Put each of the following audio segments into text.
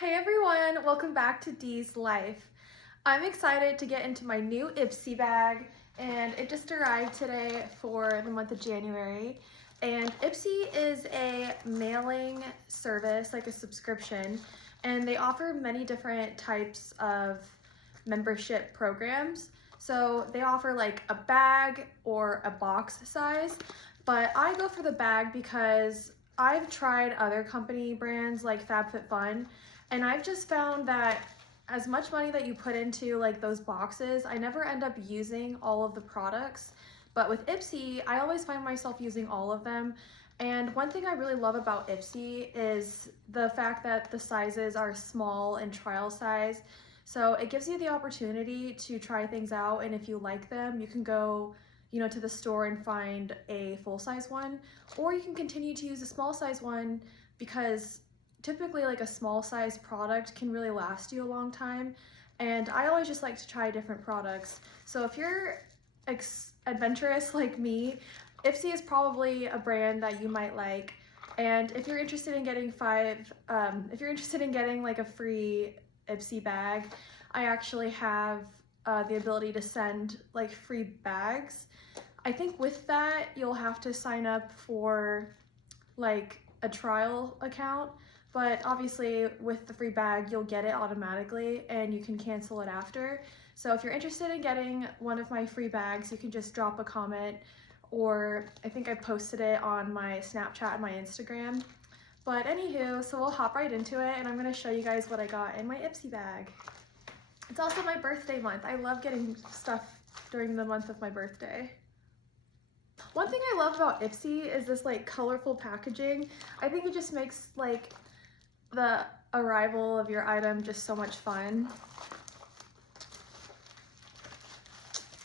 Hey everyone, welcome back to Dee's Life. I'm excited to get into my new Ipsy bag, and it just arrived today for the month of January. And Ipsy is a mailing service, like a subscription, and they offer many different types of membership programs. So they offer like a bag or a box size, but I go for the bag because I've tried other company brands like FabFitFun, and I've just found that as much money that you put into like those boxes, I never end up using all of the products. But with Ipsy, I always find myself using all of them. And one thing I really love about Ipsy is the fact that the sizes are small and trial size. So it gives you the opportunity to try things out, and if you like them, you can go to the store and find a full-size one, or you can continue to use a small size one because typically like a small size product can really last you a long time. And I always just like to try different products. So if you're adventurous like me, Ipsy is probably a brand that you might like. And if you're interested in getting like a free Ipsy bag, I actually have the ability to send like free bags. I think with that, you'll have to sign up for like a trial account, but obviously with the free bag, you'll get it automatically and you can cancel it after. So if you're interested in getting one of my free bags, you can just drop a comment, or I think I posted it on my Snapchat and my Instagram. But anywho, so we'll hop right into it, and I'm gonna show you guys what I got in my Ipsy bag. It's also my birthday month. I love getting stuff during the month of my birthday. One thing I love about Ipsy is this like colorful packaging. I think it just makes like the arrival of your item just so much fun.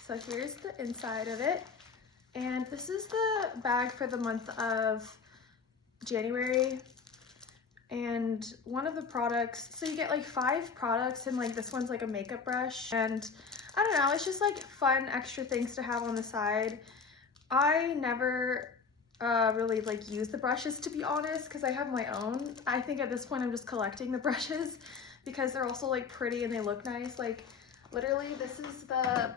So here's the inside of it. And this is the bag for the month of January. And one of the products, so you get like 5 products, and like this one's like a makeup brush. And I don't know, it's just like fun extra things to have on the side. I never really like use the brushes, to be honest, because I have my own. I think at this point I'm just collecting the brushes because they're also like pretty and they look nice. Like literally this is the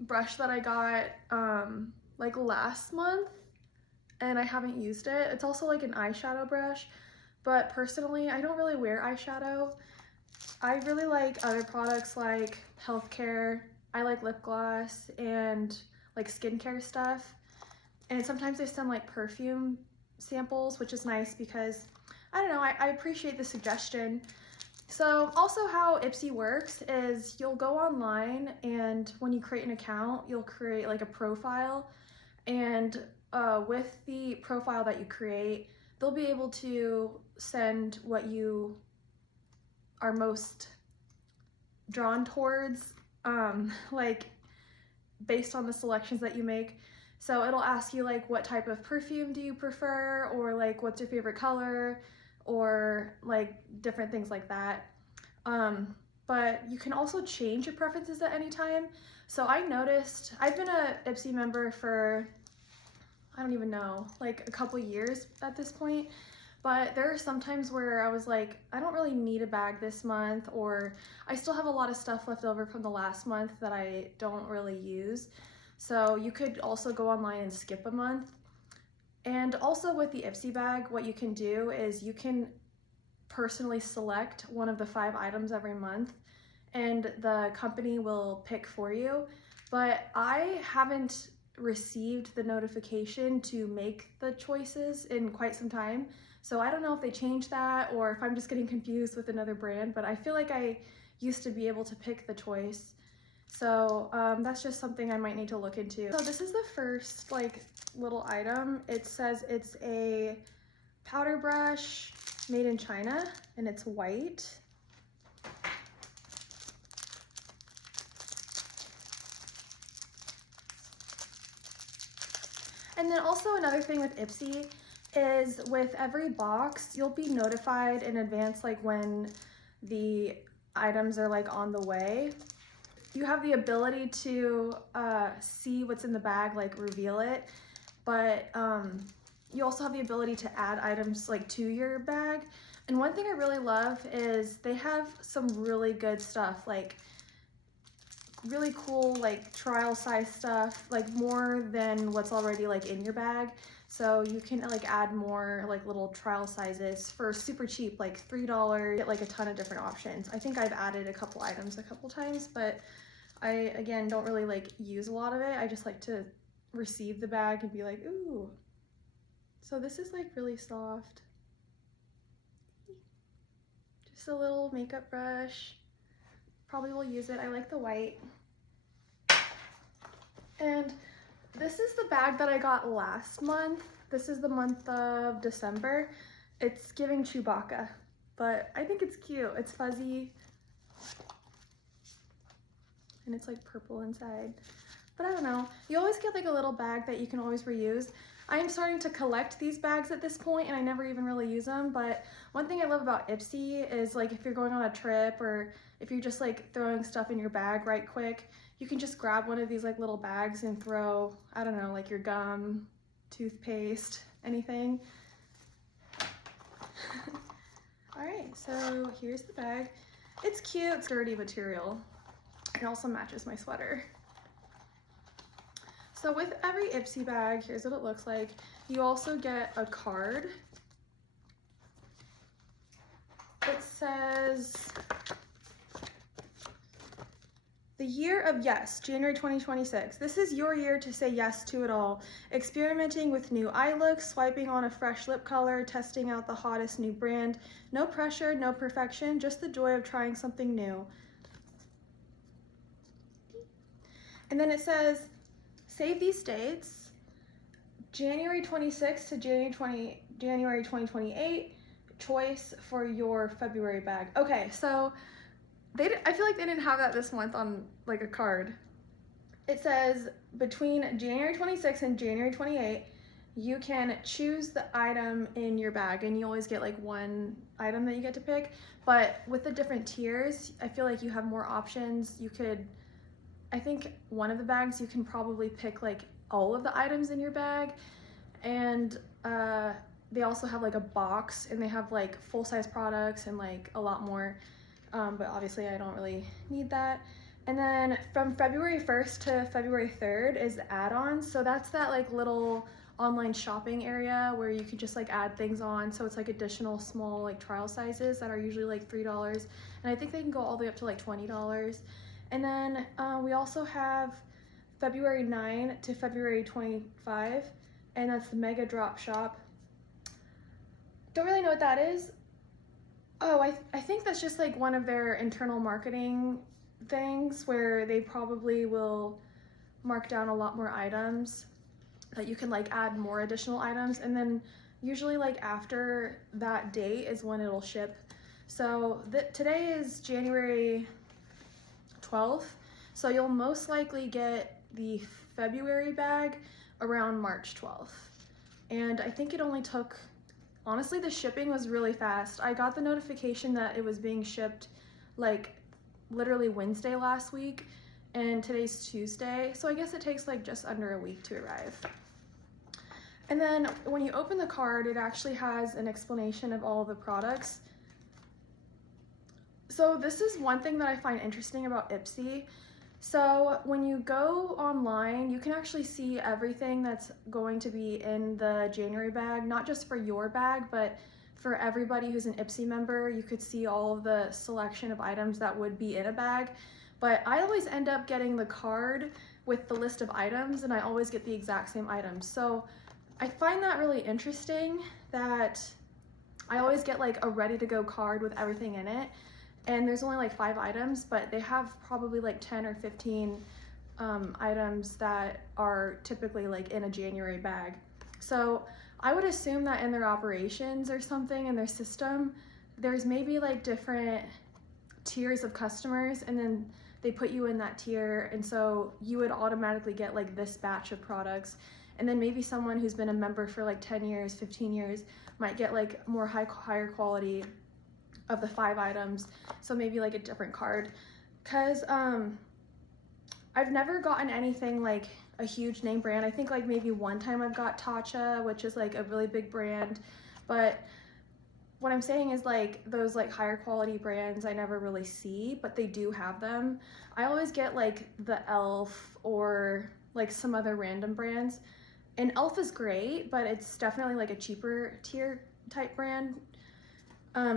brush that I got like last month, and I haven't used it. It's also like an eyeshadow brush, but personally I don't really wear eyeshadow. I really like other products like healthcare. I like lip gloss and like skincare stuff, and sometimes they send like perfume samples, which is nice because I don't know, I appreciate the suggestion. So also how Ipsy works is you'll go online, and when you create an account, you'll create like a profile, and with the profile that you create, they'll be able to send what you are most drawn towards, like based on the selections that you make. So it'll ask you like what type of perfume do you prefer, or like what's your favorite color, or like different things like that. But you can also change your preferences at any time. So I noticed, I've been a Ipsy member for, I don't even know, like a couple years at this point. But there are some times where I was like, I don't really need a bag this month, or I still have a lot of stuff left over from the last month that I don't really use. So you could also go online and skip a month. And also with the Ipsy bag, what you can do is you can personally select one of the 5 items every month, and the company will pick for you. But I haven't received the notification to make the choices in quite some time. So I don't know if they changed that or if I'm just getting confused with another brand, but I feel like I used to be able to pick the choice. So that's just something I might need to look into. So this is the first like little item. It says it's a powder brush made in China, and it's white. And then also another thing with Ipsy is with every box, you'll be notified in advance like when the items are like on the way. You have the ability to see what's in the bag, like reveal it, but you also have the ability to add items like to your bag. And one thing I really love is they have some really good stuff, like really cool like trial size stuff, like more than what's already like in your bag. So you can like add more like little trial sizes for super cheap, like $3, get like a ton of different options. I think I've added a couple items a couple times, but I, again, don't really like use a lot of it. I just like to receive the bag and be like, ooh. So this is like really soft. Just a little makeup brush. Probably will use it. I like the white. And this is the bag that I got last month. This is the month of December. It's giving Chewbacca, but I think it's cute. It's fuzzy. And it's like purple inside. But I don't know. You always get like a little bag that you can always reuse. I am starting to collect these bags at this point, and I never even really use them. But one thing I love about Ipsy is like if you're going on a trip or if you're just like throwing stuff in your bag right quick, you can just grab one of these like little bags and throw, I don't know, like your gum, toothpaste, anything. All right, so here's the bag. It's cute, it's sturdy material. It also matches my sweater. So with every Ipsy bag, here's what it looks like. You also get a card. It says, the year of yes, January 2026. This is your year to say yes to it all. Experimenting with new eye looks, swiping on a fresh lip color, testing out the hottest new brand. No pressure, no perfection, just the joy of trying something new. And then it says, save these dates, January 26th to January 2028, choice for your February bag. Okay, so I feel like they didn't have that this month on like a card. It says between January 26th and January 28th, you can choose the item in your bag, and you always get like one item that you get to pick. But with the different tiers, I feel like you have more options. You could, I think one of the bags you can probably pick like all of the items in your bag, and they also have like a box, and they have like full-size products and like a lot more, but obviously I don't really need that. And then from February 1st to February 3rd is the add-ons. So that's that like little online shopping area where you can just like add things on. So it's like additional small like trial sizes that are usually like $3, and I think they can go all the way up to like $20. And then we also have February 9 to February 25, and that's the Mega Drop Shop. Don't really know what that is. Oh, I think that's just like one of their internal marketing things where they probably will mark down a lot more items that you can like add more additional items, and then usually like after that date is when it'll ship. So today is January 12th, so you'll most likely get the February bag around March 12th. And I think it only took, honestly, the shipping was really fast. I got the notification that it was being shipped like literally Wednesday last week, and today's Tuesday, so I guess it takes like just under a week to arrive. And then when you open the card, it actually has an explanation of all of the products. So this is one thing that I find interesting about Ipsy. So when you go online, you can actually see everything that's going to be in the January bag, not just for your bag, but for everybody who's an Ipsy member. You could see all of the selection of items that would be in a bag. But I always end up getting the card with the list of items, and I always get the exact same items. So I find that really interesting that I always get like a ready to go card with everything in it. And there's only like 5 items, but they have probably like 10 or 15 items that are typically like in a January bag. So I would assume that in their operations or something in their system, there's maybe like different tiers of customers, and then they put you in that tier, and so you would automatically get like this batch of products. And then maybe someone who's been a member for like 10 years, 15 years might get like more higher quality of the 5 items, so maybe like a different card. Because I've never gotten anything like a huge name brand. I think like maybe one time I've got Tatcha, which is like a really big brand, but what I'm saying is like those like higher quality brands I never really see, but they do have them. I always get like the E.L.F. or like some other random brands. And E.L.F. is great, but it's definitely like a cheaper tier type brand.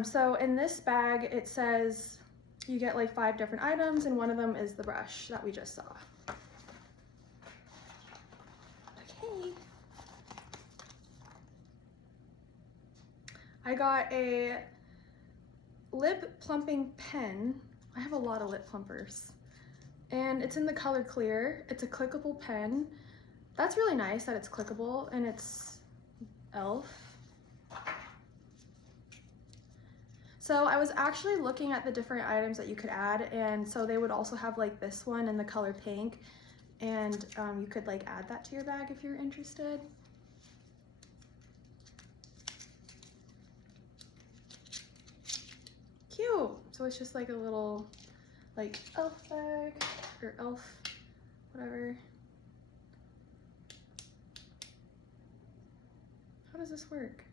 So in this bag, it says you get like 5 different items, and one of them is the brush that we just saw. Okay. I got a lip plumping pen. I have a lot of lip plumpers. And it's in the color clear. It's a clickable pen. That's really nice that it's clickable, and it's E.L.F. So I was actually looking at the different items that you could add, and so they would also have like this one in the color pink, and you could like add that to your bag if you're interested. Cute. So it's just like a little like E.L.F. bag or E.L.F. whatever. How does this work?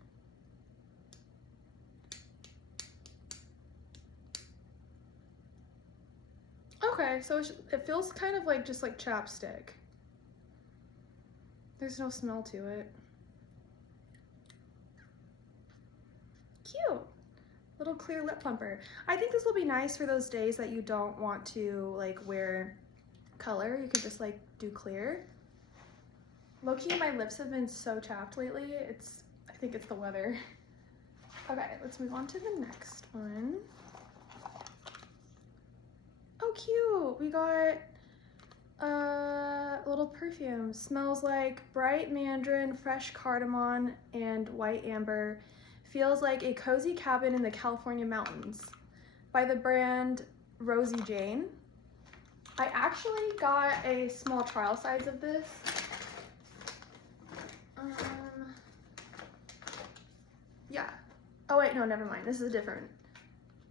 Okay, so it feels kind of like just like chapstick. There's no smell to it. Cute. Little clear lip plumper. I think this will be nice for those days that you don't want to like wear color. You can just like do clear. Low-key, my lips have been so chapped lately. I think it's the weather. Okay, let's move on to the next one. Oh, cute. We got a little perfume. Smells like bright mandarin, fresh cardamom, and white amber. Feels like a cozy cabin in the California mountains. By the brand Rosy Jane. I actually got a small trial size of this. Yeah. Oh wait, no, never mind. This is a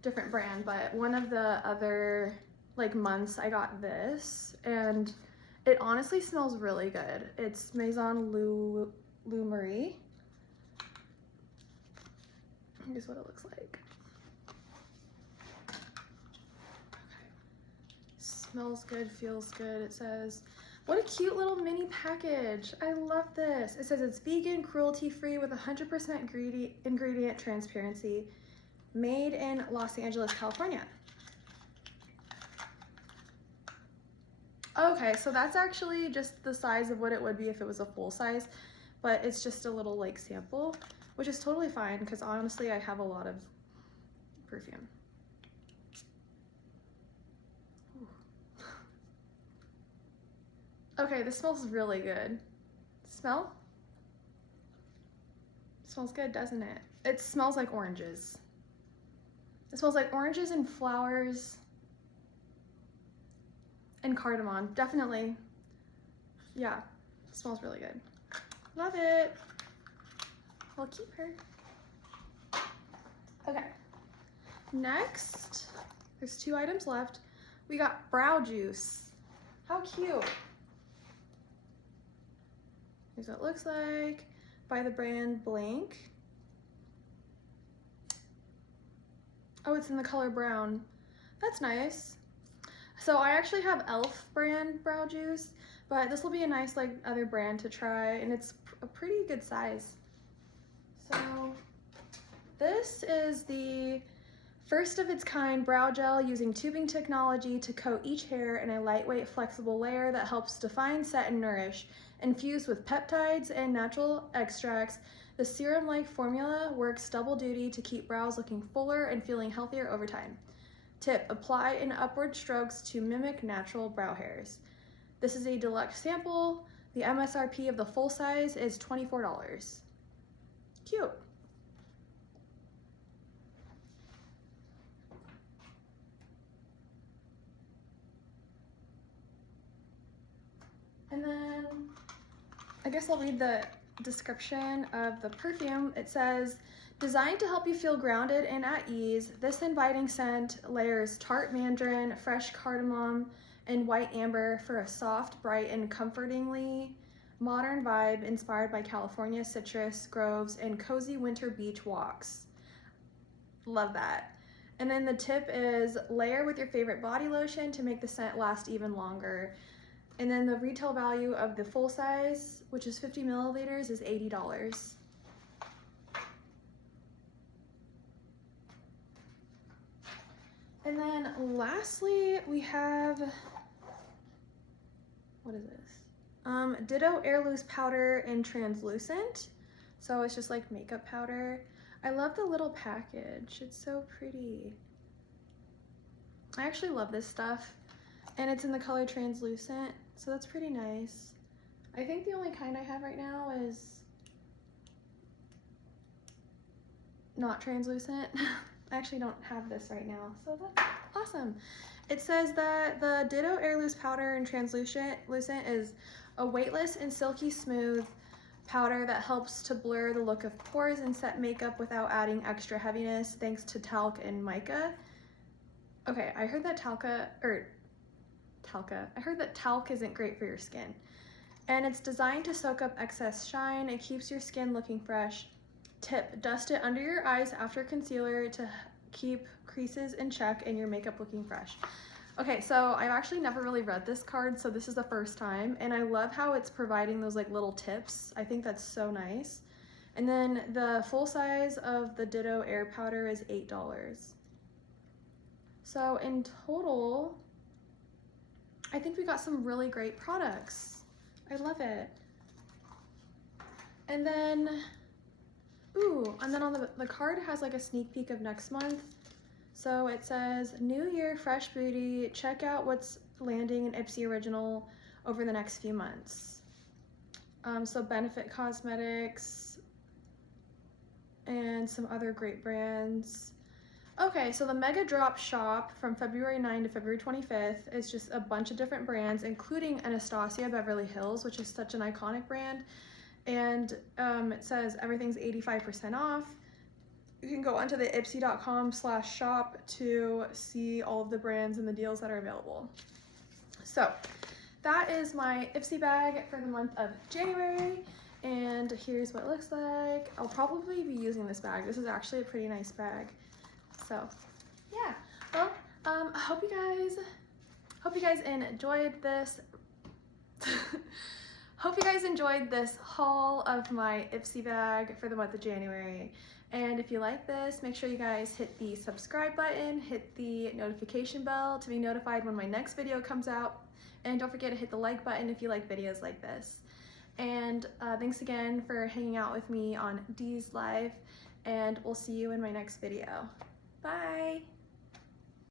different brand, but one of the other like months I got this, and it honestly smells really good. It's Maison Marie. Here's what it looks like. Okay. Smells good, feels good. It says, what a cute little mini package. I love this. It says it's vegan, cruelty-free with 100% ingredient transparency, made in Los Angeles, California. Okay, so that's actually just the size of what it would be if it was a full size, but it's just a little like sample, which is totally fine because honestly I have a lot of perfume. Okay, this smells really good. Smell? It smells good, doesn't it? It smells like oranges. It smells like oranges and flowers and cardamom, definitely. Yeah, it smells really good. Love it. I'll keep her. Okay, next, there's 2 items left. We got brow juice. How cute. Here's what it looks like, by the brand Blank. Oh, it's in the color brown. That's nice. So I actually have E.L.F. brand brow juice, but this will be a nice like other brand to try, and it's a pretty good size. So this is the first of its kind brow gel using tubing technology to coat each hair in a lightweight, flexible layer that helps define, set, and nourish. Infused with peptides and natural extracts, the serum-like formula works double duty to keep brows looking fuller and feeling healthier over time. Tip, apply in upward strokes to mimic natural brow hairs. This is a deluxe sample. The MSRP of the full size is $24. Cute. And then I guess I'll read the description of the perfume. It says, designed to help you feel grounded and at ease, this inviting scent layers tart mandarin, fresh cardamom, and white amber for a soft, bright, and comfortingly modern vibe inspired by California citrus groves and cozy winter beach walks. Love that. And then the tip is layer with your favorite body lotion to make the scent last even longer. And then the retail value of the full size, which is 50 milliliters, is $80. And then lastly, we have, what is this? Ditto Air Loose Powder in Translucent. So it's just like makeup powder. I love the little package. It's so pretty. I actually love this stuff. And it's in the color Translucent, so that's pretty nice. I think the only kind I have right now is not translucent. I actually don't have this right now, so that's awesome. It says that the Ditto Air Loose Powder in Translucent is a weightless and silky smooth powder that helps to blur the look of pores and set makeup without adding extra heaviness thanks to talc and mica. Okay, I heard that I heard that talc isn't great for your skin. And it's designed to soak up excess shine. It keeps your skin looking fresh. Tip, dust it under your eyes after concealer to keep creases in check and your makeup looking fresh. Okay, so I've actually never really read this card, so this is the first time, and I love how it's providing those like little tips. I think that's so nice. And then the full size of the Ditto Air Powder is $8. So in total, I think we got some really great products. I love it. And then, on the card has like a sneak peek of next month. So it says, New Year, Fresh Beauty, check out what's landing in Ipsy Original over the next few months. So Benefit Cosmetics and some other great brands. Okay, so the Mega Drop Shop from February 9 to February 25th is just a bunch of different brands, including Anastasia Beverly Hills, which is such an iconic brand. And it says everything's 85% off. You can go onto the ipsy.com/shop to see all of the brands and the deals that are available. So that is my Ipsy bag for the month of January. And here's what it looks like. I'll probably be using this bag. This is actually a pretty nice bag. So yeah, well, I hope you guys enjoyed this. Hope you guys enjoyed this haul of my Ipsy bag for the month of January. And if you like this, make sure you guys hit the subscribe button, hit the notification bell to be notified when my next video comes out. And don't forget to hit the like button if you like videos like this. And thanks again for hanging out with me on Dee's Life, and we'll see you in my next video. Bye!